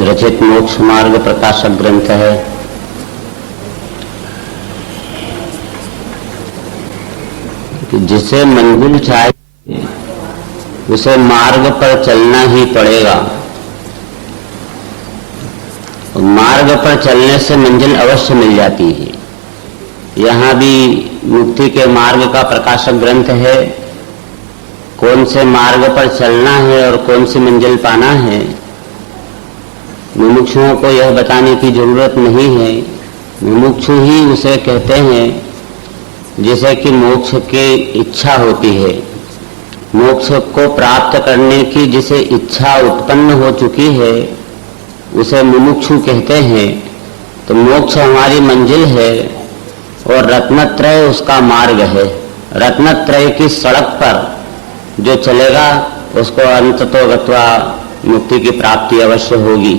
रचित मोक्ष मार्ग प्रकाशक ग्रंथ है। कि जिसे मंजिल चाहिए उसे मार्ग पर चलना ही पड़ेगा। मार्ग पर चलने से मंजिल अवश्य मिल जाती है। यहाँ भी मुक्ति के मार्ग का प्रकाशक ग्रंथ है। कौन से मार्ग पर चलना है और कौन सी मंजिल पाना है, मुमुक्षुओं को यह बताने की जरूरत नहीं है। मुमुक्षु ही उसे कहते हैं जिसे कि मोक्ष की इच्छा होती है। मोक्ष को प्राप्त करने की जिसे इच्छा उत्पन्न हो चुकी है उसे मुमुक्षु कहते हैं। तो मोक्ष हमारी मंजिल है और रत्नत्रय उसका मार्ग है। रत्नत्रय की सड़क पर जो चलेगा उसको अंततो गत्वा मुक्ति की प्राप्ति अवश्य होगी।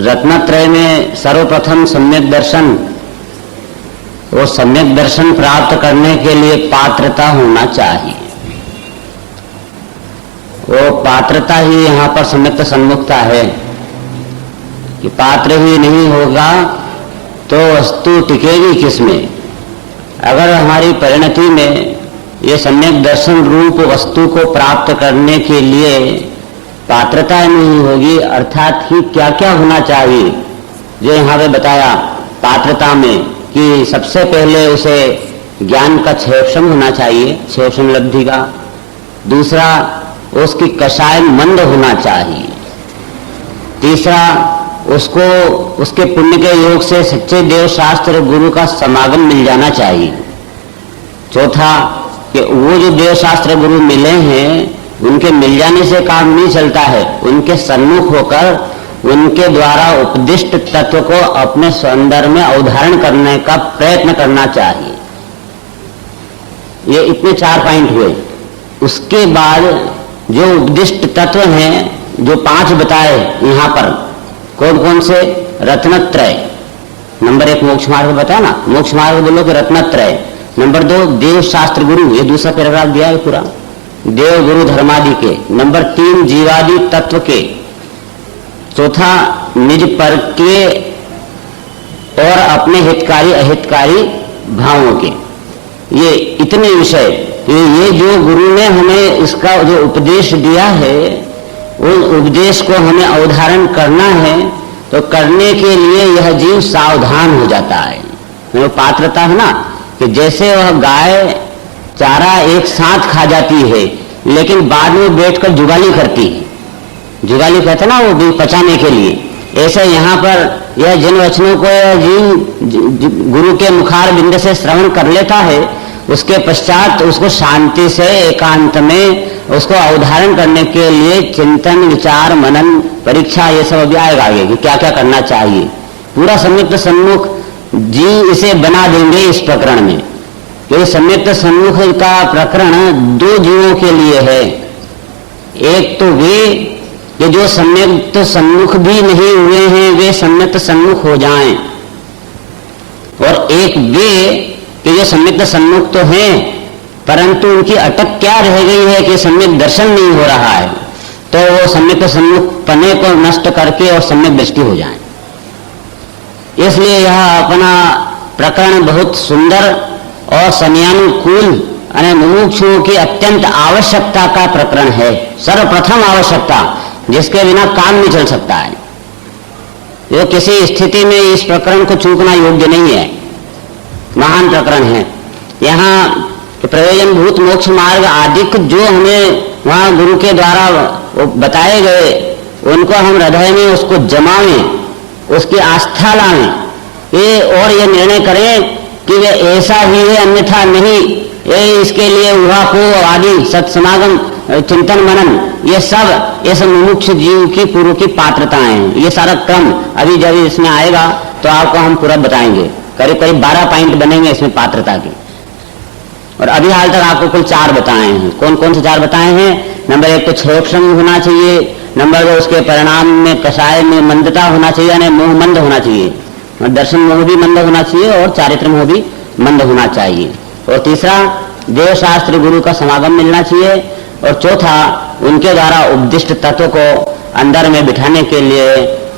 रत्नत्रय में सर्वप्रथम सम्यक दर्शन, वो सम्यक दर्शन प्राप्त करने के लिए पात्रता होना चाहिए। वो पात्रता ही यहाँ पर सम्यक सन्मुखता है कि पात्र ही नहीं होगा तो वस्तु टिकेगी किसमें। अगर हमारी परिणति में ये सम्यक दर्शन रूप वस्तु को प्राप्त करने के लिए पात्रता नहीं होगी, अर्थात ही क्या क्या होना चाहिए जो यहाँ पे बताया पात्रता में कि सबसे पहले उसे ज्ञान का क्षेपशम होना चाहिए, क्षेपशम लब्धि का। दूसरा, उसकी कषाय मंद होना चाहिए। तीसरा, उसको उसके पुण्य के योग से सच्चे देव शास्त्र गुरु का समागम मिल जाना चाहिए। चौथा, कि वो जो देव शास्त्र गुरु मिले हैं उनके मिल जाने से काम नहीं चलता है, उनके सन्मुख होकर उनके द्वारा उपदिष्ट तत्व को अपने अंदर में अवधारण करने का प्रयत्न करना चाहिए। ये इतने 4 पॉइंट हुए। उसके बाद जो उपदिष्ट तत्व हैं जो 5 बताए यहाँ पर, कौन कौन से? रत्नत्रय। नंबर 1 मोक्ष मार्ग बताया ना, मोक्ष मार्ग बोलो कि रत्नत्रय। नंबर 2 देव शास्त्र गुरु, ये दूसरा पैराग्राफ दिया है पूरा, देव गुरु धर्मादि के। नंबर 3 जीवादि तत्व के। चौथा, निज पर के और अपने हितकारी अहितकारी भावों के। ये इतने विषय, ये जो गुरु ने हमें इसका जो उपदेश दिया है उस उपदेश को हमें अवधारण करना है। तो करने के लिए यह जीव सावधान हो जाता है। वो पात्रता है ना कि जैसे वह गाय चारा एक साथ खा जाती है लेकिन बाद में बैठकर जुगाली करती है, जुगाली कहते ना वो पचाने के लिए, ऐसे यहाँ पर यह जिन वचनों को यह जीव गुरु के मुखार बिंद से श्रवण कर लेता है उसके पश्चात उसको शांति से एकांत में उसको अवधारण करने के लिए चिंतन विचार मनन परीक्षा ये सब अभी आएगा आगे कि क्या क्या करना चाहिए। पूरा संयुक्त सन्मुख जी इसे बना देंगे इस प्रकरण में, क्योंकि संयुक्त सन्मुख का प्रकरण 2 जीवों के लिए है। एक तो वे कि जो संयुक्त सन्मुख भी नहीं हुए हैं वे संयुक्त सन्मुख हो जाएं, और एक वे कि जो संयुक्त सन्मुख तो हैं परंतु उनकी अटक क्या रह गई है कि सम्यक दर्शन नहीं हो रहा है, तो वो सम्यक सन्मुख पने को नष्ट करके और सम्यक दृष्टि हो जाए। इसलिए यह अपना प्रकरण बहुत सुंदर और समयानुकूल और मुमुक्षुओं की अत्यंत आवश्यकता का प्रकरण है। सर्वप्रथम आवश्यकता जिसके बिना काम नहीं चल सकता है। ये किसी स्थिति में इस प्रकरण को चूकना योग्य नहीं है, महान प्रकरण है। यहाँ प्रयोजन भूत मोक्ष मार्ग आदि जो हमें वहाँ गुरु के द्वारा बताए गए उनको हम हृदय में उसको जमाएं, उसकी आस्था लाएं, ये और ये निर्णय करें कि वे ऐसा ही है अन्यथा नहीं। ये इसके लिए उहापो आदि सत्समागम चिंतन मनन ये सब मुमुक्ष जीव की पूर्व की पात्रताएं हैं। ये सारा क्रम अभी जब इसमें आएगा तो आपको हम पूरा बताएंगे। करीब करीब 12 पॉइंट बनेंगे इसमें पात्रता के, और अभी हाल तक आपको कुल 4 बताए हैं। कौन कौन से 4 बताए हैं? नंबर 1 तो क्षेपशम होना चाहिए। नंबर 2 उसके परिणाम में कषाय में मंदता होना चाहिए, यानी मोह मंद होना चाहिए, और दर्शन मोह भी मंद होना चाहिए और चारित्र मोह भी मंद होना चाहिए। और तीसरा, देव शास्त्र गुरु का समागम मिलना चाहिए। और चौथा, उनके द्वारा उपदिष्ट तत्व को अंदर में बिठाने के लिए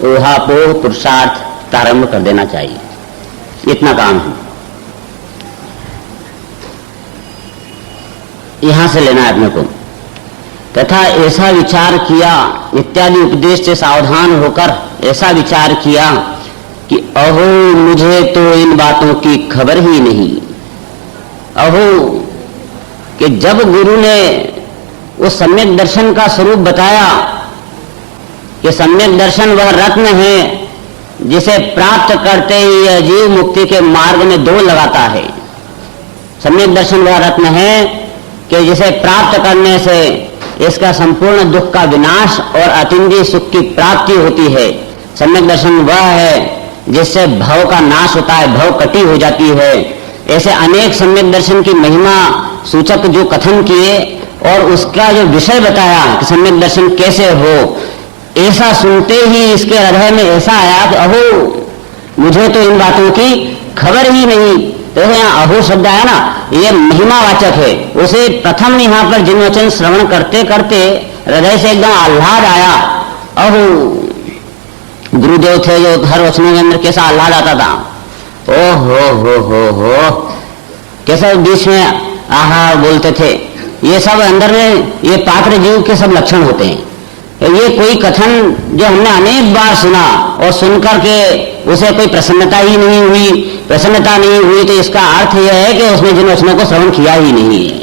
ऊहापोह पुरुषार्थ प्रारंभ कर देना चाहिए। इतना काम है, यहां से लेना है अपने को। तथा ऐसा विचार किया, इत्यादि उपदेश से सावधान होकर ऐसा विचार किया कि अहो मुझे तो इन बातों की खबर ही नहीं। अहो कि जब गुरु ने उस सम्यक दर्शन का स्वरूप बताया कि सम्यक दर्शन वह रत्न है जिसे प्राप्त करते ही यह जीव मुक्ति के मार्ग में दौड़ लगाता है। सम्यक दर्शन वह रत्न है कि जिसे प्राप्त करने से इसका संपूर्ण दुख का विनाश और अतीन्द्रिय सुख की प्राप्ति होती है। सम्यक दर्शन वह है जिससे भव का नाश होता है, भव कटी हो जाती है। ऐसे अनेक सम्यक दर्शन की महिमा सूचक जो कथन किए और उसका जो विषय बताया कि सम्यक दर्शन कैसे हो, ऐसा सुनते ही इसके हृदय में ऐसा आया कि अहो मुझे तो इन बातों की खबर ही नहीं। तो यहाँ अहो शब्द आया ना, ये महिमावाचक है। उसे प्रथम यहाँ पर जिन वचन श्रवण करते करते हृदय से एकदम आह्लाद आया। अहो गुरुदेव थे जो हर वचनों के अंदर कैसा आह्लाद आता था। ओ हो कैसा बीच में आहा बोलते थे। ये सब अंदर में ये पात्र जीव के सब लक्षण होते हैं। ये कोई कथन जो हमने अनेक बार सुना और सुनकर के उसे कोई प्रसन्नता ही नहीं हुई, प्रसन्नता नहीं हुई, तो इसका अर्थ यह है कि उसने जिन वचनों को श्रवण किया ही नहीं है।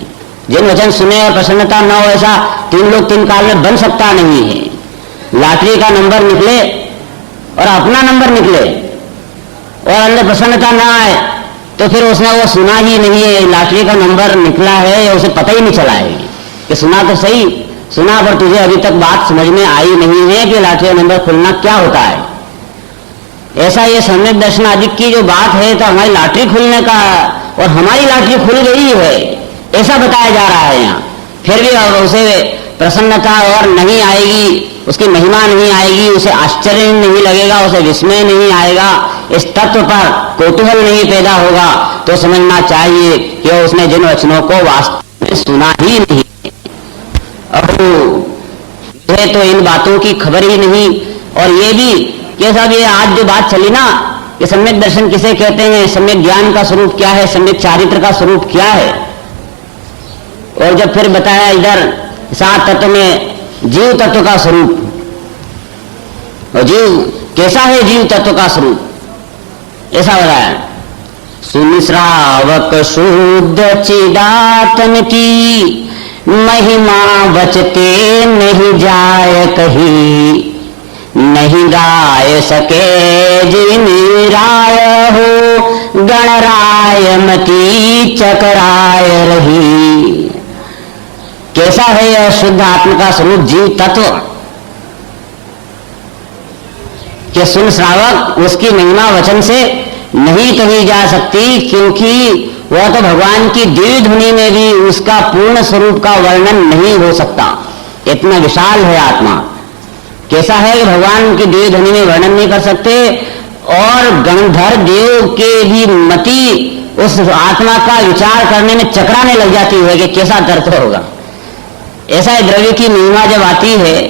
जिन वचन सुने और प्रसन्नता न हो, ऐसा तीन लोग तीन काल में बन सकता नहीं है। लॉटरी का नंबर निकले और अपना नंबर निकले और अंदर प्रसन्नता न आए तो फिर उसने वो सुना ही नहीं है। लॉटरी का नंबर निकला है उसे पता ही नहीं चला है कि सुना तो सही, सुना पर तुझे अभी तक बात समझ में आई नहीं है कि लॉटरी का नंबर खुलना क्या होता है। ऐसा ये सम्यक दर्शन आदि की जो बात है, तो हमारी लॉटरी खुलने का और हमारी लॉटरी खुल गई है ऐसा बताया जा रहा है यहाँ। फिर भी उसे प्रसन्नता और नहीं आएगी, उसकी महिमा नहीं आएगी, उसे आश्चर्य नहीं लगेगा, उसे विस्मय नहीं आएगा, इस तत्व पर कौतूहल नहीं पैदा होगा, तो समझना चाहिए कि उसने जिन वचनों को वास्तव में सुना ही नहीं। अब मुझे तो इन बातों की खबर ही नहीं। और ये भी कि साहब ये आज जो बात चली ना कि सम्यक दर्शन किसे कहते हैं, सम्यक ज्ञान का स्वरूप क्या है, सम्यक चारित्र का स्वरूप क्या है, और जब फिर बताया इधर 7 तत्व में जीव तत्व का स्वरूप, और जीव कैसा है, जीव तत्व का स्वरूप ऐसा बताया। सुन श्रावक शुद्ध चिदात्म की महिमा बचते नहीं जाय कही, नहीं गाय सके जिन राय हो, गणराय मती चकराय रही। कैसा है यह शुद्ध आत्मा का स्वरूप जीव तत्व कि सुन श्रावक उसकी महिमा वचन से नहीं कही जा सकती, क्योंकि वह तो भगवान की दिव्य ध्वनि में भी उसका पूर्ण स्वरूप का वर्णन नहीं हो सकता। इतना विशाल है आत्मा। कैसा है कि भगवान की दिव्य ध्वनि में वर्णन नहीं कर सकते, और गंधर्व देव के भी मति उस आत्मा का विचार करने में चकराने लग जाती है कि कैसा दर्द होगा। ऐसा द्रव्य की महिमा जब आती है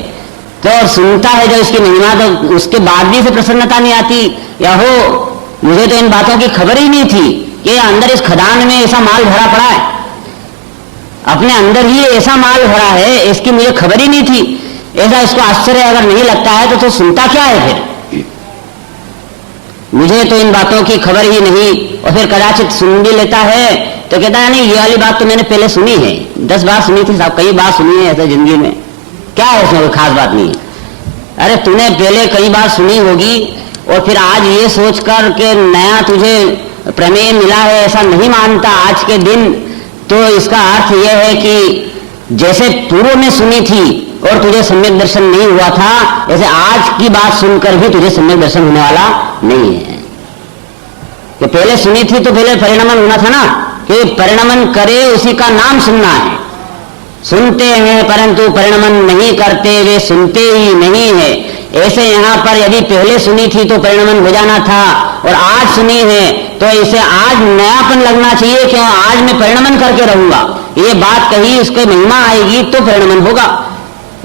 तो सुनता है जब इसकी महिमा, तो उसके बाद भी से प्रसन्नता नहीं आती। या हो मुझे तो इन बातों की खबर ही नहीं थी कि अंदर इस खदान में ऐसा माल भरा पड़ा है, अपने अंदर ही ऐसा माल भरा है, इसकी मुझे खबर ही नहीं थी। ऐसा इसको आश्चर्य अगर नहीं लगता है तो सुनता क्या है फिर। मुझे तो इन बातों की खबर ही नहीं, और फिर कदाचित सुन भी लेता है तो कहता है नहीं ये वाली बात तो मैंने पहले सुनी है, 10 बार सुनी थी साहब, कई बार सुनी है ऐसे जिंदगी में, क्या है इसमें कोई खास बात नहीं है। अरे तूने पहले कई बार सुनी होगी और फिर आज ये सोचकर के नया तुझे प्रमेय मिला है ऐसा नहीं मानता आज के दिन, तो इसका अर्थ यह है कि जैसे पूर्व में सुनी थी और तुझे सम्यक दर्शन नहीं हुआ था, ऐसे आज की बात सुनकर भी तुझे सम्यक दर्शन होने वाला नहीं है। कि पहले सुनी थी तो पहले परिणमन होना था ना, कि परिणमन करे उसी का नाम सुनना है। सुनते हैं परंतु परिणमन नहीं करते, वे सुनते ही नहीं है। ऐसे यहाँ पर यदि पहले सुनी थी तो परिणमन हो जाना था, और आज सुनी है तो इसे आज नयापन लगना चाहिए, क्यों आज मैं परिणमन करके रहूंगा। ये बात कही उसके महिमा आएगी तो परिणमन होगा।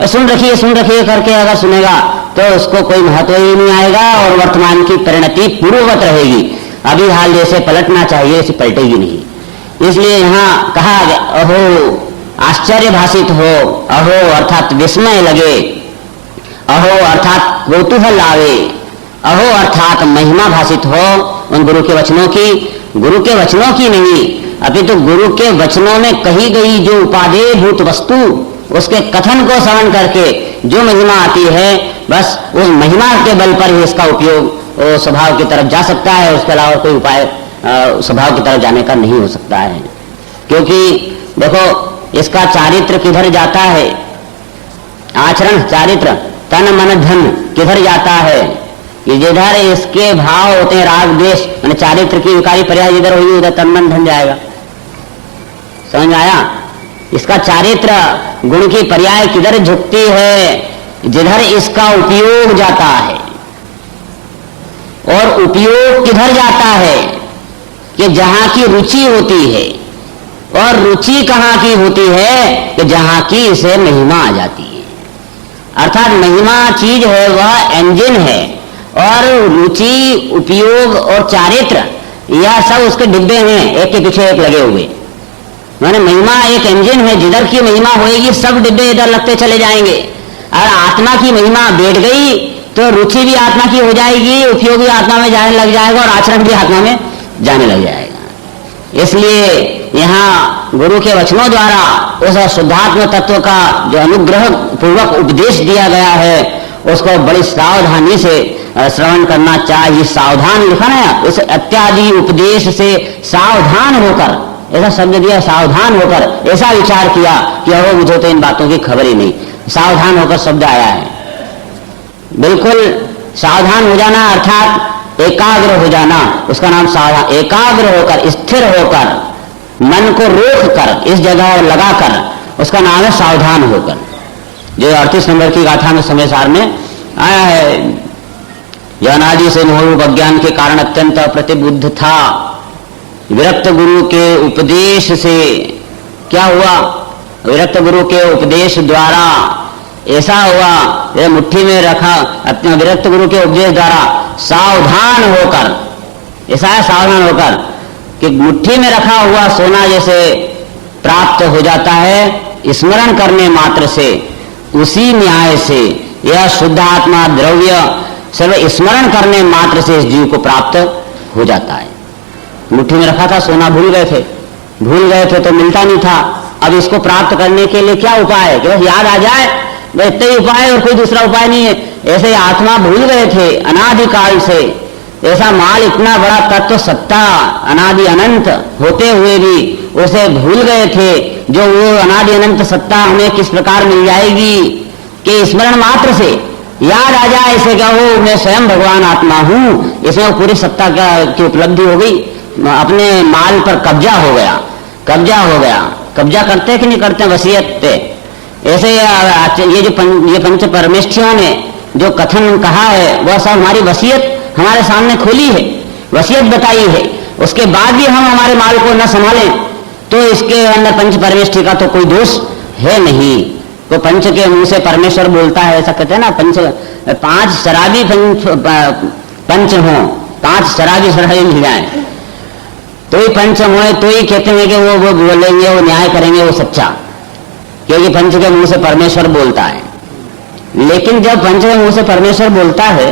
सुन रखिए करके अगर सुनेगा तो उसको कोई महत्व ही नहीं आएगा और वर्तमान की परिणति पूर्ववत रहेगी। अभी हाल जैसे पलटना चाहिए ऐसे पलटेगी नहीं। इसलिए यहाँ कहा गया अहो आश्चर्य भाषित हो, अहो अर्थात विस्मय लगे, अहो अर्थात कौतूहल आवे, अहो अर्थात महिमा भाषित हो उन गुरु के वचनों की, गुरु के वचनों की नहीं अपितु गुरु के वचनों में कही गई जो उपादेय भूत वस्तु उसके कथन को श्रवण करके जो महिमा आती है, बस उस महिमा के बल पर ही इसका उपयोग स्वभाव की तरफ जा सकता है। उसके अलावा कोई उपाय स्वभाव की तरफ जाने का नहीं हो सकता है। क्योंकि देखो इसका चारित्र किधर जाता है, आचरण चारित्र तन मन धन किधर जाता है कि जिधर इसके भाव होते हैं राग द्वेष, मैंने चारित्र की विकारी पर्याय जिधर हुई उधर तन मन धन जाएगा। समझ में आया? इसका चारित्र गुण की पर्याय किधर झुकती है, जिधर इसका उपयोग जाता है। और उपयोग किधर जाता है कि जहां की रुचि होती है, और रुचि कहां की होती है कि जहां की इसे महिमा आ जाती है। अर्थात महिमा चीज है वह इंजन है, और रुचि उपयोग और चारित्र यह सब उसके डिब्बे हैं, एक के पीछे एक लगे हुए। माने महिमा एक इंजन है, जिधर की महिमा होएगी सब डिब्बे इधर लगते चले जाएंगे। और आत्मा की महिमा बैठ गई तो रुचि भी आत्मा की हो जाएगी, उपयोग भी आत्मा में जाने लग जाएगा और आचरण भी आत्मा में जाने लग जाएगा। इसलिए यहाँ गुरु के वचनों द्वारा उस शुद्धात्म तत्व का जो अनुग्रह पूर्वक उपदेश दिया गया है उसको बड़ी सावधानी से श्रवण करना चाहिए। सावधान लिखा ना, इस इत्यादि उपदेश से सावधान होकर, ऐसा शब्द दिया सावधान होकर, ऐसा विचार किया कि अहो मुझे तो इन बातों की खबर ही नहीं। सावधान होकर शब्द आया है, बिल्कुल सावधान हो जाना अर्थात एकाग्र हो जाना, उसका नाम सावधान। एकाग्र होकर स्थिर होकर मन को रोक कर इस जगह लगाकर उसका नाम है सावधान होकर। जो 38 नंबर की गाथा में समय सार में आया है, अनादि से मोह अज्ञान के कारण अत्यंत अप्रतिबुद्ध था, विरक्त गुरु के उपदेश से क्या हुआ, विरक्त गुरु के उपदेश द्वारा ऐसा हुआ, ये मुट्ठी में रखा अपने विरक्त गुरु के उपदेश द्वारा सावधान होकर, ऐसा है सावधान होकर कि मुट्ठी में रखा हुआ सोना जैसे प्राप्त हो जाता है स्मरण करने मात्र से, उसी न्याय से यह शुद्ध आत्मा द्रव्य सर्व स्मरण करने मात्र से इस जीव को प्राप्त हो जाता है। मुट्ठी में रखा था सोना, भूल गए थे तो मिलता नहीं था। अब इसको प्राप्त करने के लिए क्या उपाय है कि बस याद आ जाए, बस इतना ही उपाय है और कोई दूसरा उपाय नहीं है। ऐसे आत्मा भूल गए थे अनादिकाल से, ऐसा माल इतना बड़ा तत्व सत्ता अनादि अनंत होते हुए भी उसे भूल गए थे। जो वो अनादि अनंत सत्ता हमें किस प्रकार मिल जाएगी कि स्मरण मात्र से याद आ जाए इसे क्या हो मैं स्वयं भगवान आत्मा हूं, इसमें पूरी सत्ता की उपलब्धि हो गई, अपने माल पर कब्जा हो गया। कब्जा करते कि नहीं करते वसीयत पे। ऐसे ये जो पंच परमेष्ठियों ने जो कथन कहा है वह सब हमारी वसीयत हमारे सामने खोली है, वसीयत बताई है। उसके बाद भी हम हमारे माल को न संभालें तो इसके अंदर पंच परमेष्ठि का तो कोई दोष है नहीं। तो पंच के मुंह से परमेश्वर बोलता है, ऐसा कहते हैं ना। पांच शराबी पंच हो, 5 शराबी मिल जाए तो ही पंच हुए, तो ही कहते हैं कि वो बोलेंगे, वो न्याय करेंगे, वो सच्चा, क्योंकि पंच के मुंह से परमेश्वर बोलता है। लेकिन जब पंच के मुंह से परमेश्वर बोलता है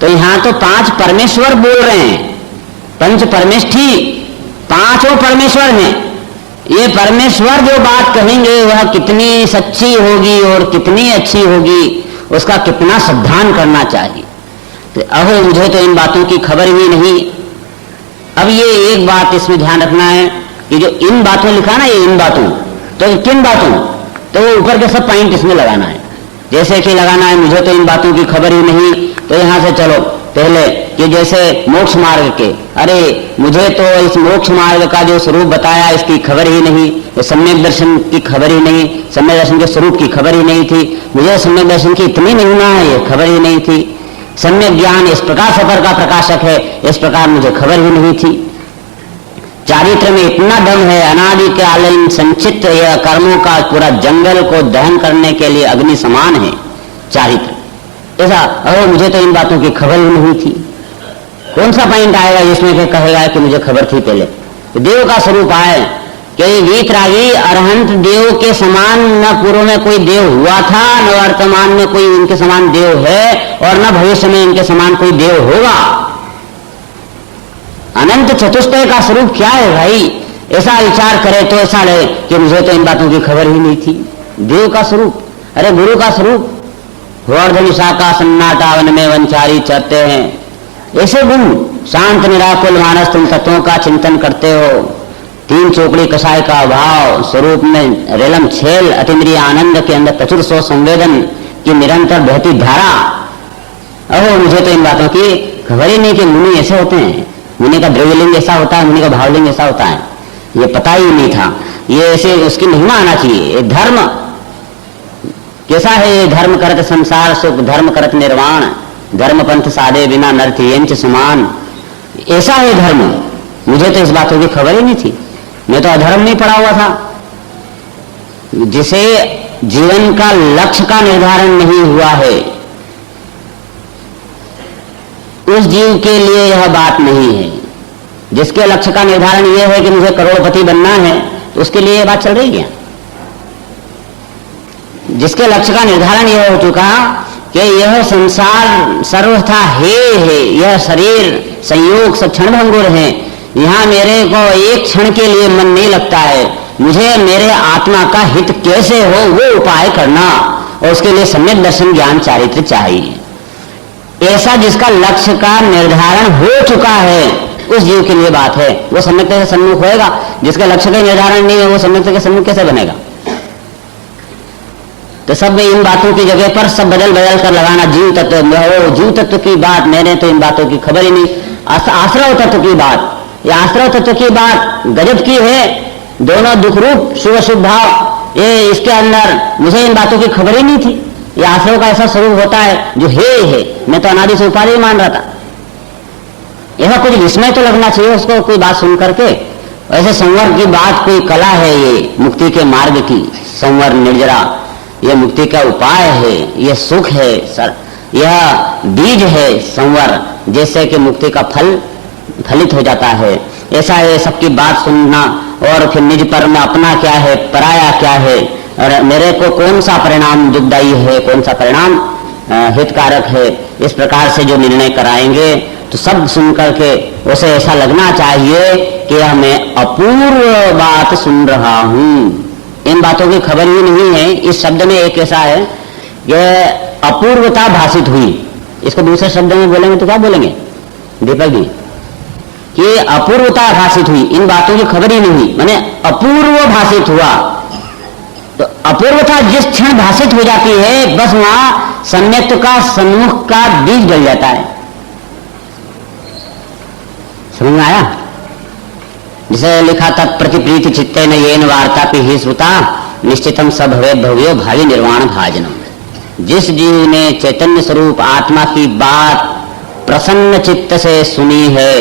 तो यहां तो 5 परमेश्वर बोल रहे हैं। पंच परमेष्ठी 5 परमेश्वर हैं। ये परमेश्वर जो बात कहेंगे वह कितनी सच्ची होगी और कितनी अच्छी होगी, उसका कितना सावधान करना चाहिए। तो अहो मुझे तो इन बातों की खबर ही नहीं। अब ये एक बात इसमें ध्यान रखना है कि जो इन बातों लिखा ना, ये इन बातों, तो किन बातों, तो वो ऊपर के सब पॉइंट इसमें लगाना है। जैसे कि लगाना है मुझे तो इन बातों की खबर ही नहीं, तो यहां से चलो पहले कि जैसे मोक्ष मार्ग के, अरे मुझे तो इस मोक्ष मार्ग का जो स्वरूप बताया इसकी खबर ही नहीं, सम्यक दर्शन की खबर ही नहीं, सम्यक दर्शन के स्वरूप की खबर ही नहीं थी, मुझे सम्यक दर्शन की इतनी महिमा है ये खबर ही नहीं थी, सम्यक ज्ञान इस प्रकार सफर का प्रकाशक है इस प्रकार मुझे खबर ही नहीं थी। चारित्र में इतना दम है, अनादि कालीन संचित यह कर्मों का पूरा जंगल को दहन करने के लिए अग्नि समान है चारित्र। ऐसा अरे मुझे तो इन बातों की खबर ही नहीं थी। कौन सा पॉइंट आएगा जिसमें कहेगा कि मुझे खबर थी पहले? तो देव का स्वरूप आए कि वीतरागी अरहंत देव के समान न पूर्व में कोई देव हुआ था, न वर्तमान में कोई इनके समान देव है, और न भविष्य में इनके समान कोई देव होगा। अनंत चतुष्टय का स्वरूप क्या है भाई? ऐसा विचार करे तो ऐसा लगे कि मुझे तो इन बातों की खबर ही नहीं थी। देव का स्वरूप, अरे गुरु का स्वरूप, वर्धनिशा का सन्नाटा वन में वनचारी चरते हैं, ऐसे गुण शांत निराकुल मानस तुम तत्वों का चिंतन करते हो। तीन चौकड़ी कसाय का अभाव, स्वरूप में रेलम छेल, अतीन्द्रिय आनंद के अंदर प्रचुर सो संवेदन की निरंतर बहती धारा। अहो मुझे तो इन बातों की खबर ही नहीं कि मुनि ऐसे होते हैं, मुनि का द्रव्यलिंग ऐसा होता है, मुनि का भावलिंग ऐसा होता है, ये पता ही नहीं था। ये ऐसे उसकी महिमा आना चाहिए। धर्म कैसा है? ये धर्म करत संसार सुख, धर्म करत निर्वाण, धर्म पंथ साधे बिना नर्थ येंच समान। ऐसा है धर्म। मुझे तो इस बातों की खबर ही नहीं थी, मैं तो अधर्म नहीं पड़ा हुआ था। जिसे जीवन का लक्ष्य का निर्धारण नहीं हुआ है, उस जीव के लिए यह बात नहीं है। जिसके लक्ष्य का निर्धारण यह है कि मुझे करोड़पति बनना है, तो उसके लिए यह बात चल रही है। जिसके लक्ष्य का निर्धारण यह हो चुका कि यह संसार सर्वथा है, यह शरीर संयोग सब क्षण भंगुर है, यहाँ मेरे को एक क्षण के लिए मन नहीं लगता है, मुझे मेरे आत्मा का हित कैसे हो वो उपाय करना, और उसके लिए सम्यक दर्शन ज्ञान चारित्र चाहिए। ऐसा जिसका लक्ष्य का निर्धारण हो चुका है, उस जीव के लिए बात है। वो सम्यकता से सन्मुख होएगा। जिसका लक्ष्य का निर्धारण नहीं है, वो सम्यकता के सन्मुख कैसे बनेगा? तो सब इन बातों की जगह पर सब बदल बदल कर लगाना। जीव तत्व, जीव तत्व की बात, मैंने तो इन बातों की खबर ही नहीं। आश्रव तत्व की बात, ये आश्रव तत्व की बात गजब की है। दोनों दुख रूप शुभ अशुभ भाव, ये इसके अंदर मुझे इन बातों की खबर ही नहीं थी। ये आश्रव का ऐसा स्वरूप होता है जो है, मैं तो अनादि से उपाधि मान रहा था। ऐसा कुछ विस्मय तो लगना चाहिए उसको कोई बात सुन करके। ऐसे संवर की बात कोई कला है, ये मुक्ति के मार्ग की संवर निर्जरा, यह मुक्ति का उपाय है, यह सुख है सर, यह बीज है संवर, जैसे कि मुक्ति का फल फलित हो जाता है। ऐसा है सबकी बात सुनना, और फिर निज पर में अपना क्या है, पराया क्या है, और मेरे को कौन सा परिणाम दुखदायी है, कौन सा परिणाम हितकारक है, इस प्रकार से जो निर्णय कराएंगे तो सब सुन करके उसे ऐसा लगना चाहिए कि यह मैं अपूर्व बात सुन रहा हूँ। इन बातों की खबर ही नहीं है। इस शब्द में एक ऐसा है कि अपूर्वता भाषित हुई। इसको दूसरे शब्द में बोलेंगे तो क्या बोलेंगे दीपक जी? कि अपूर्वता भाषित हुई, इन बातों की खबर ही नहीं, माने अपूर्व भाषित हुआ। तो अपूर्वता जिस क्षण भाषित हो जाती है, बस वहां सम्यक्त्व का सन्मुख का बीज डल जाता है। समझ में आया? जिसे लिखा था प्रतिप्रीति चित्ते न येन वार्ता पी ही श्रुता निश्चितम सब भवे भव्यो भावी निर्वाण भाजनम। जिस जीव ने चैतन्य स्वरूप आत्मा की बात प्रसन्न चित्त से सुनी है,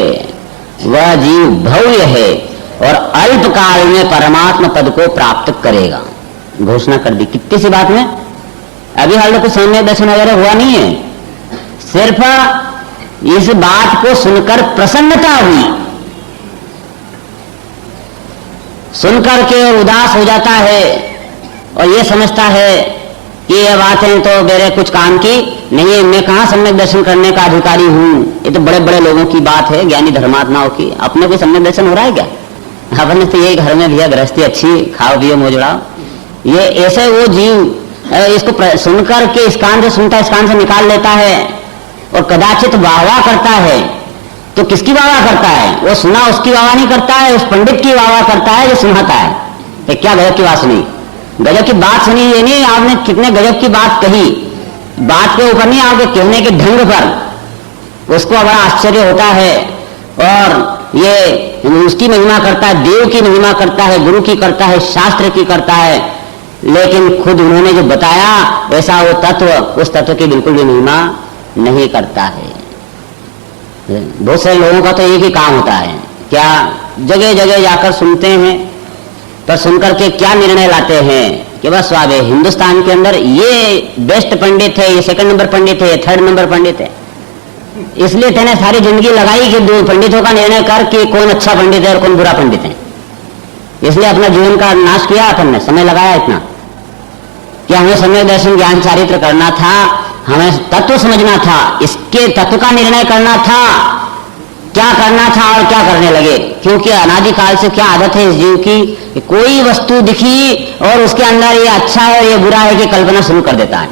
वह जीव भव्य है और अल्प काल में परमात्मा पद को प्राप्त करेगा। घोषणा कर दी। कितनी सी बात में? अभी हाल में कुछ सामने दर्शन वगैरह हुआ नहीं है, सिर्फ इस बात को सुनकर प्रसन्नता हुई। सुनकर के उदास हो जाता है और ये समझता है कि ये बातें तो मेरे कुछ काम की नहीं है, मैं कहाँ सम्यक दर्शन करने का अधिकारी हूँ, ये तो बड़े बड़े लोगों की बात है, ज्ञानी धर्मात्माओं की। अपने को सम्यक दर्शन हो रहा है क्या? अपने तो ये घर में भैया गृहस्थी अच्छी, खाओ पियो मौज उड़ाओ। ये ऐसे वो जीव इसको सुनकर के इस कान से सुनता, इस कान से निकाल लेता है और कदाचित वाहवाह करता है। तो किसकी वाहवाह करता है? वो सुना उसकी वाहवाह नहीं करता है, उस पंडित की वाहवाह करता है जो सुनाता है। तो क्या गजब की बात सुनी, गजब की बात सुनी। ये नहीं आपने कितने गजब की बात कही, बात के ऊपर नहीं, आपके कहने के ढंग पर उसको बड़ा आश्चर्य होता है। और ये उसकी महिमा करता है, देव की महिमा करता है, गुरु की करता है, शास्त्र की करता है, लेकिन खुद उन्होंने जो बताया वैसा वो तत्व, उस तत्व की बिल्कुल भी महिमा नहीं करता है। बहुत सारे लोगों का तो एक ही काम होता है क्या जगह जगह जाकर सुनते हैं, पर सुनकर के क्या निर्णय लाते हैं कि बस अब हिंदुस्तान के अंदर ये बेस्ट पंडित है, ये सेकंड नंबर पंडित है, ये थर्ड नंबर पंडित है। इसलिए तेने सारी जिंदगी लगाई कि दो पंडितों का निर्णय कर कि कौन अच्छा पंडित है और कौन बुरा पंडित है। इसलिए अपना जीवन का नाश किया अपन ने, समय लगाया इतना कि हमें सम्यक दर्शन ज्ञान चारित्र करना था, हमें तत्व समझना था, इसके तत्व का निर्णय करना था, क्या करना था और क्या करने लगे। क्योंकि अनादिकाल से क्या आदत है इस जीव की कि कोई वस्तु दिखी और उसके अंदर ये अच्छा है ये बुरा है कि कल्पना शुरू कर देता है।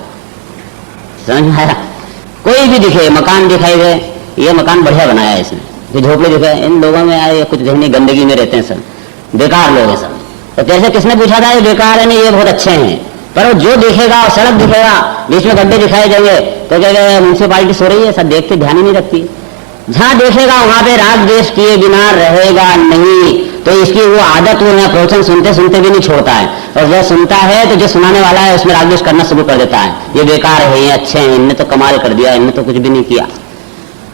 समझ में आया? कोई भी दिखे, मकान दिखाई दे, ये मकान बढ़िया बनाया है इसने, जो झोपड़े दिखे, इन लोगों में आए कुछ देखने गंदगी में रहते हैं, सब बेकार लोग हैं सब। तो जैसे किसने पूछा था ये बेकार है नहीं ये बहुत अच्छे हैं, पर जो दिखेगा और सड़क दिखेगा, बीच में गड्ढे दिखाए जाएंगे तो क्या म्यूनसिपालिटी सो रही है, सब देखते ध्यान ही नहीं रखती। जहां देखेगा वहां पे राग द्वेष किए बिना रहेगा नहीं। तो इसकी वो आदत वो यहाँ प्रवचन सुनते सुनते भी नहीं छोड़ता है, और जब सुनता है तो जो सुनाने वाला है उसमें राग द्वेष करना शुरू कर देता है। ये बेकार है, ये अच्छे हैं, इनने तो कमाल कर दिया, इनने तो कुछ भी नहीं किया,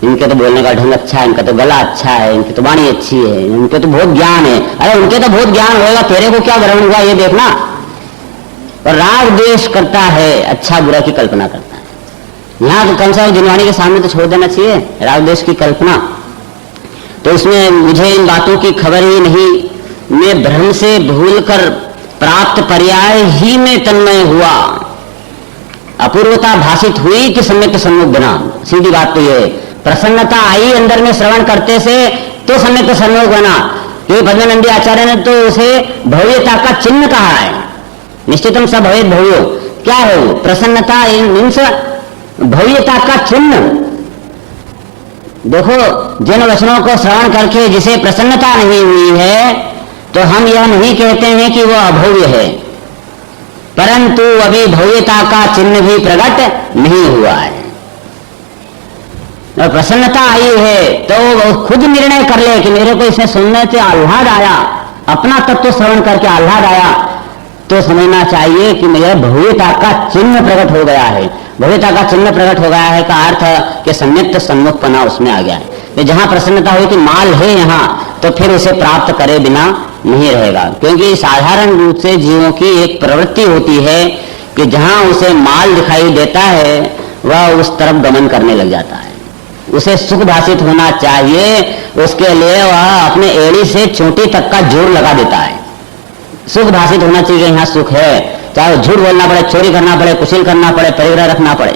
इनके तो बोलने का ढंग अच्छा है, इनका तो गला अच्छा है, इनकी तो वाणी अच्छी है, इनके तो बहुत ज्ञान है। अरे उनके तो बहुत ज्ञान होगा, तेरे को क्या ग्रहण हुआ ये देखना। और राग द्वेष करता है, अच्छा बुरा की कल्पना करता है। यहाँ तो कम से कम जिनवाणी के सामने तो छोड़ देना चाहिए राग द्वेष की कल्पना। तो इसमें मुझे इन बातों की खबर ही नहीं, मैं भ्रम से भूलकर प्राप्त पर्याय ही में तन्मय हुआ, अपूर्वता भाषित हुई कि सम्यक सन्मुख बना। सीधी बात तो ये है, प्रसन्नता आई अंदर में श्रवण करते से तो सम्यक सन्मुख बना। क्योंकि पद्मानंदी आचार्य ने तो उसे भव्यता का चिन्ह कहा है, निश्चितम सब भवेद भव्यो। क्या है वो? प्रसन्नता मीन्स भव्यता का चिन्ह। देखो जिन वचनों को श्रवण करके जिसे प्रसन्नता नहीं हुई है तो हम यह नहीं कहते हैं कि वह अभव्य है, परंतु अभी भव्यता का चिन्ह भी प्रकट नहीं हुआ है। और प्रसन्नता आई है तो वो खुद निर्णय कर ले कि मेरे को इसे सुनने से आह्लाद आया, अपना तत्व श्रवण करके आह्लाद आया, तो समझना चाहिए कि मेरा भव्यता का चिन्ह प्रकट हो गया है। भव्यता का चिन्ह प्रकट हो गया है का अर्थ कि सम्यक सन्मुखपना उसमें आ गया है। तो जहां प्रसन्नता हुई कि माल है यहाँ, तो फिर उसे प्राप्त करे बिना नहीं रहेगा। क्योंकि साधारण रूप से जीवों की एक प्रवृत्ति होती है कि जहां उसे माल दिखाई देता है वह उस तरफ गमन करने लग जाता है। उसे सुख भाषित होना चाहिए, उसके लिए वह अपने एड़ी से चोटी तक का जोर लगा देता है। सुख भाषित होना चाहिए, यहाँ सुख है, चाहे झूठ बोलना पड़े, चोरी करना पड़े, कुशील करना पड़े, परिग्रह रखना पड़े,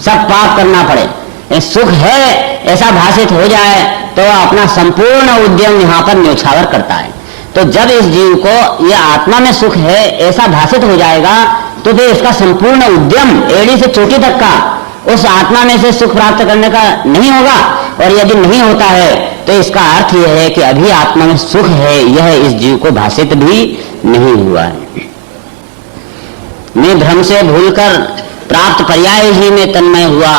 सब पाप करना पड़े, सुख है ऐसा भाषित हो जाए तो अपना संपूर्ण उद्यम यहाँ पर न्योछावर करता है। तो जब इस जीव को यह आत्मा में सुख है ऐसा भाषित हो जाएगा तो फिर इसका संपूर्ण उद्यम एड़ी से चोटी तक का उस आत्मा में से सुख प्राप्त करने का नहीं होगा। और यदि नहीं होता है तो इसका अर्थ यह है कि अभी आत्मा में सुख है, यह इस जीव को भाषित भी नहीं हुआ है। मैं भ्रम से भूलकर प्राप्त पर्याय ही में तन्मय हुआ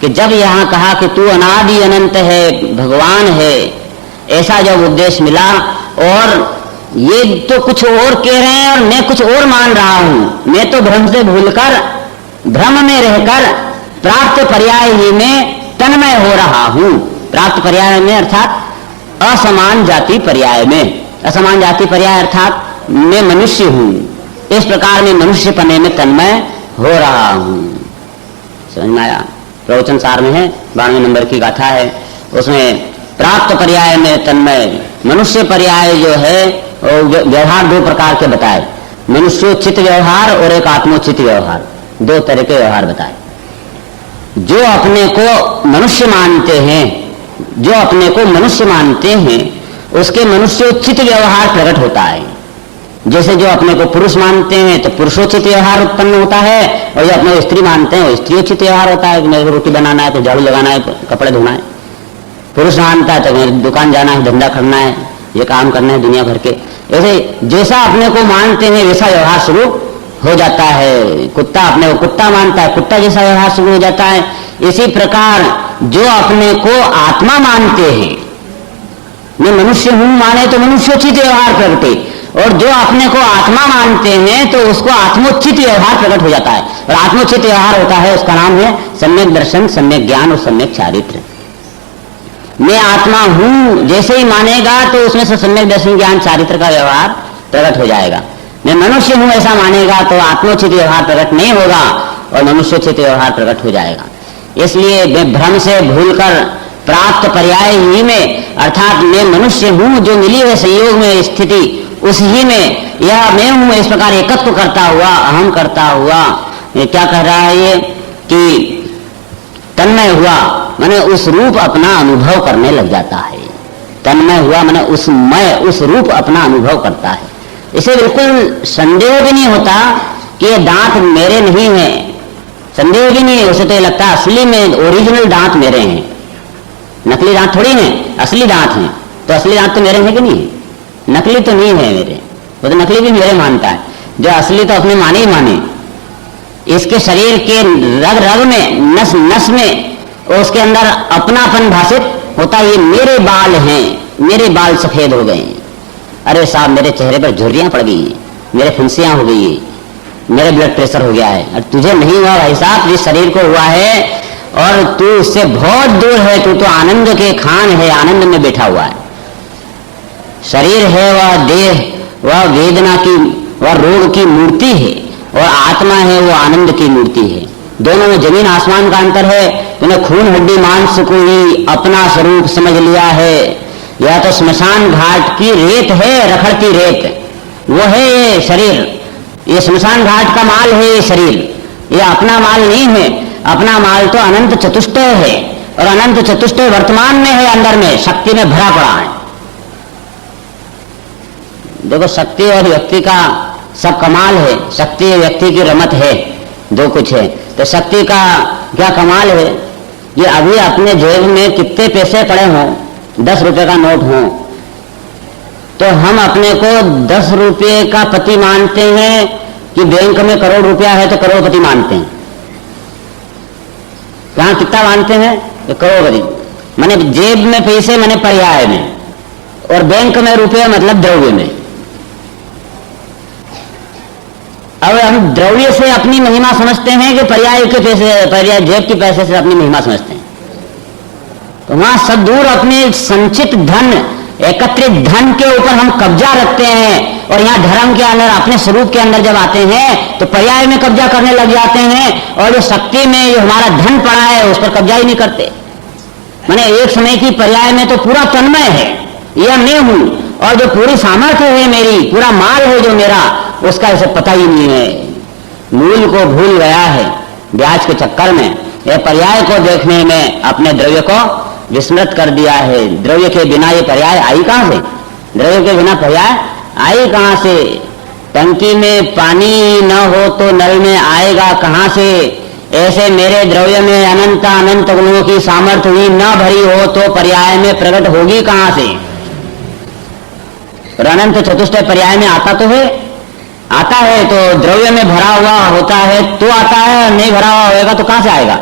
कि जब यहाँ कहा कि तू अनादि अनंत है, भगवान है, ऐसा जब उद्देश्य मिला और ये तो कुछ और कह रहे हैं और मैं कुछ और मान रहा हूं, मैं तो भ्रम से भूलकर भ्रम में रहकर प्राप्त पर्याय ही में तन्मय हो रहा हूं। प्राप्त पर्याय में अर्थात असमान जाति पर्याय में, असमान जाति पर्याय अर्थात मैं मनुष्य हूं, इस प्रकार में मनुष्य पने में तन्मय हो रहा हूं। समझ में आया? प्रवचन सार में है, 92 नंबर की गाथा है, उसमें प्राप्त पर्याय में तन्मय, मनुष्य पर्याय जो है व्यवहार दो प्रकार के बताए, मनुष्योचित व्यवहार और एक आत्मोचित व्यवहार, दो तरह के व्यवहार बताए। जो अपने को मनुष्य मानते हैं, जो अपने को मनुष्य मानते हैं उसके मनुष्योचित व्यवहार प्रकट होता है। जैसे जो अपने को पुरुष मानते हैं तो पुरुषोचित व्यवहार उत्पन्न होता है, और जो अपने को स्त्री मानते हैं वो स्त्रीयोचित व्यवहार होता है कि मेरे को रोटी बनाना है तो झाड़ू लगाना है, कपड़े धोना है। पुरुष मानता है तो मेरे दुकान जाना है, धंधा करना है, ये काम करना है दुनिया भर के। ऐसे जैसा अपने को मानते हैं वैसा व्यवहार शुरू हो जाता है। कुत्ता अपने को कुत्ता मानता है, कुत्ता जैसा व्यवहार शुरू हो जाता है। इसी प्रकार जो अपने को आत्मा मानते हैं, मैं मनुष्य हूं माने तो मनुष्योचित व्यवहार प्रकटे, और जो अपने को आत्मा मानते हैं तो उसको आत्मोचित व्यवहार प्रकट हो जाता है। और आत्मोचित व्यवहार होता है, उसका नाम है सम्यक दर्शन, सम्यक ज्ञान और सम्यक चारित्र। मैं आत्मा हूं जैसे ही मानेगा तो उसमें से सम्यक दर्शन ज्ञान चारित्र का व्यवहार प्रकट हो जाएगा। मैं मनुष्य हूं ऐसा मानेगा तो आत्मोचित व्यवहार प्रकट नहीं होगा और मनुष्योचित व्यवहार प्रकट हो जाएगा। इसलिए मैं भ्रम से भूलकर प्राप्त पर्याय ही में, अर्थात मैं मनुष्य हूं जो मिली है संयोग में स्थिति, उस ही में यह मैं हूं इस प्रकार एकत्व करता हुआ, अहम करता हुआ, ये क्या कह रहा है ये कि तन्मय हुआ माने उस रूप अपना अनुभव करने लग जाता है। तन्मय हुआ माने उस रूप अपना अनुभव करता है। इसे बिल्कुल संदेह भी नहीं होता कि ये दांत मेरे नहीं है, संदेह भी नहीं है। उसे तो ये लगता है असली में ओरिजिनल दांत मेरे हैं, नकली दांत थोड़ी हैं, असली दांत हैं। तो असली दांत तो मेरे हैं कि नहीं है, नकली तो नहीं है मेरे। वो तो नकली भी मेरे मानता है, जो असली तो अपने माने ही माने। इसके शरीर के रग रग में, नस नस में उसके अंदर अपनापन भाषित होता है। ये मेरे बाल हैं, मेरे बाल सफेद हो गए, अरे साहब मेरे चेहरे पर झुर्रियां पड़ गई हैं, मेरे फुंसियां हो गई है, मेरे ब्लड प्रेशर हो गया है। और तुझे नहीं हुआ भाई साहब, जिस शरीर को हुआ है और तू उससे बहुत दूर है, तू तो आनंद के खान है, आनंद में बैठा हुआ है। शरीर है वह देह, वह वेदना की, वह रोग की मूर्ति है, और आत्मा है वो आनंद की मूर्ति है। दोनों में जमीन आसमान का अंतर है। तूने खून हड्डी मांस को ही अपना स्वरूप समझ लिया है। यह तो स्मशान घाट की रेत है, रखड़ती रेत, वो है ये शरीर। ये स्मशान घाट का माल है ये शरीर, ये अपना माल नहीं है। अपना माल तो अनंत चतुष्टय है, और अनंत चतुष्टय वर्तमान में है, अंदर में शक्ति में भरा पड़ा है। देखो शक्ति और व्यक्ति का सब कमाल है, शक्ति व्यक्ति की रमत है, दो कुछ है। तो शक्ति का क्या कमाल है, ये अभी अपने जेब में कितने पैसे पड़े हों, 10 रुपए का नोट हो, तो हम अपने को 10 रुपये का पति मानते हैं कि बैंक में करोड़ रुपया है तो करोड़पति मानते हैं। कहां कितना मानते हैं, करोड़पति। माने जेब में पैसे माने पर्याय में, और बैंक में रुपये मतलब द्रव्य में। अब हम द्रव्य से अपनी महिमा समझते हैं कि पर्याय के पैसे, पर्याय जेब के पैसे से अपनी महिमा समझते हैं। तो वहां सब दूर अपने संचित धन, एकत्रित धन के ऊपर हम कब्जा रखते हैं, और यहाँ धर्म के अंदर अपने स्वरूप के अंदर जब आते हैं तो पर्याय में कब्जा करने लग जाते हैं, और जो शक्ति में जो हमारा धन पड़ा है उस पर कब्जा ही नहीं करते। माने एक समय की पर्याय में तो पूरा तन्मय है, यह मैं हूं, और जो पूरी सामर्थ्य है मेरी, पूरा माल है जो मेरा, उसका इसे पता ही नहीं है। मूल को भूल गया है ब्याज के चक्कर में, यह पर्याय को देखने में अपने द्रव्य को विस्मृत कर दिया है। द्रव्य के बिना ये पर्याय आई कहां से, द्रव्य के बिना पर्याय आई कहां से। टंकी में पानी न हो तो नल में आएगा कहां से। ऐसे मेरे द्रव्य में अनंत अनंत गुणों की सामर्थ्य ही न भरी हो तो पर्याय में प्रकट होगी कहां से। और अनंत चतुष्टय पर्याय में आता तो है, आता है तो द्रव्य में भरा हुआ होता है तो आता है, नहीं भरा हुआ होगा तो कहां से आएगा।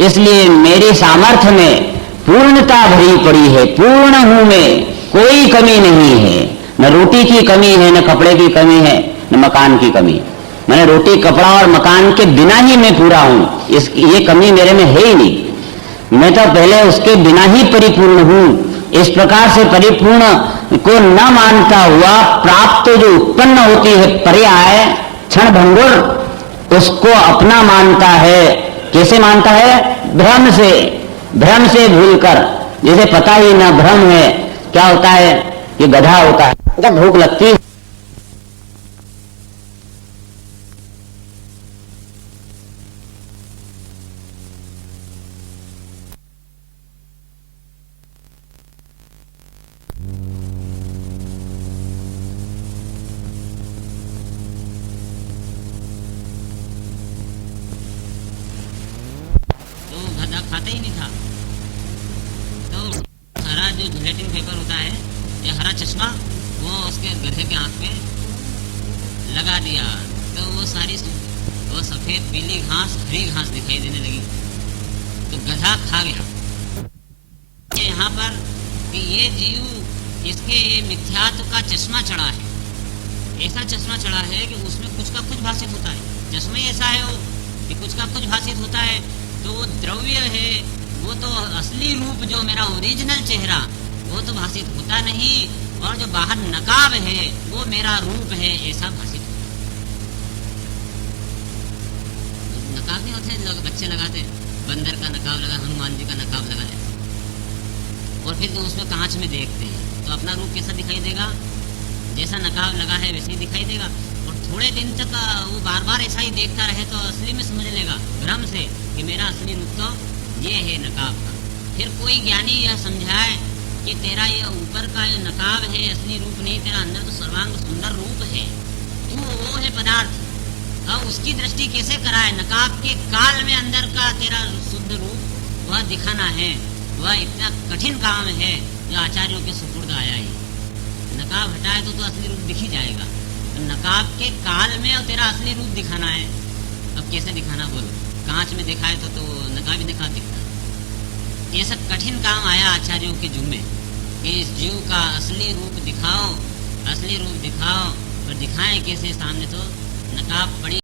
इसलिए मेरी सामर्थ्य में पूर्णता भरी पड़ी है, पूर्ण हूं मैं, कोई कमी नहीं है। न रोटी की कमी है, न कपड़े की कमी है, न मकान की कमी। मैंने रोटी कपड़ा और मकान के बिना ही मैं पूरा हूं, ये कमी मेरे में है ही नहीं। मैं तो पहले उसके बिना ही परिपूर्ण हूं। इस प्रकार से परिपूर्ण को न मानता हुआ प्राप्त जो उत्पन्न होती है पर्याय क्षण भंगुर, उसको अपना मानता है। कैसे मानता है, भ्रम से, भ्रम से भूलकर। जैसे पता ही न भ्रम है, क्या होता है कि गधा होता है, जब भूख लगती है खाता ही नहीं था। तो हरा जो जिलेटिन पेपर होता है या हरा चश्मा, वो उसके गधे के आंख में लगा दिया, तो वो सारी वो सफेद पीली घास हरी घास दिखाई देने लगी। तो गधा खा गया। यहाँ पर कि ये जीव, इसके ये मिथ्यात्व का चश्मा चढ़ा है, ऐसा चश्मा चढ़ा है कि उसमें कुछ का कुछ भाषित होता है। चश्मा ऐसा है वो कि कुछ का कुछ भाषित होता है। तो वो द्रव्य है, वो तो असली असली रूप जो मेरा ओरिजिनल चेहरा वो तो भाषित होता नहीं, और जो बाहर नकाब है वो मेरा रूप है ऐसा भाषित होता है। नकाब नहीं होते लोग बच्चे लगाते, बंदर का नकाब लगा, हनुमान जी का नकाब लगा लेते, और फिर तो उसमें कांच में देखते हैं तो अपना रूप कैसा दिखाई देगा, जैसा नकाब लगा है वैसे ही दिखाई देगा। और थोड़े दिन तक वो बार बार ऐसा ही देखता रहे तो असली में समझ लेगा भ्रम से कि मेरा असली रूप तो ये है नकाब का। फिर कोई ज्ञानी यह समझाए कि तेरा ये ऊपर का जो नकाब है असली रूप नहीं, तेरा अंदर तो सर्वांग सुंदर रूप है, तू वो है पदार्थ। अब उसकी दृष्टि कैसे कराए, नकाब के काल में अंदर का तेरा शुद्ध रूप वह दिखाना है। वह इतना कठिन काम है जो आचार्यों के सुपुर्द आया ही। नकाब हटाए तो असली रूप दिख ही जाएगा, तो नकाब के काल में और तेरा असली रूप दिखाना है। अब कैसे दिखाना बोलो, कांच में दिखाए तो नकाब ही दिखा दिखता। ये सब कठिन काम आया आचार्यों के जुम्मे कि इस जीव का असली रूप दिखाओ, असली रूप दिखाओ, और दिखाएं कैसे, सामने तो नकाब पड़ी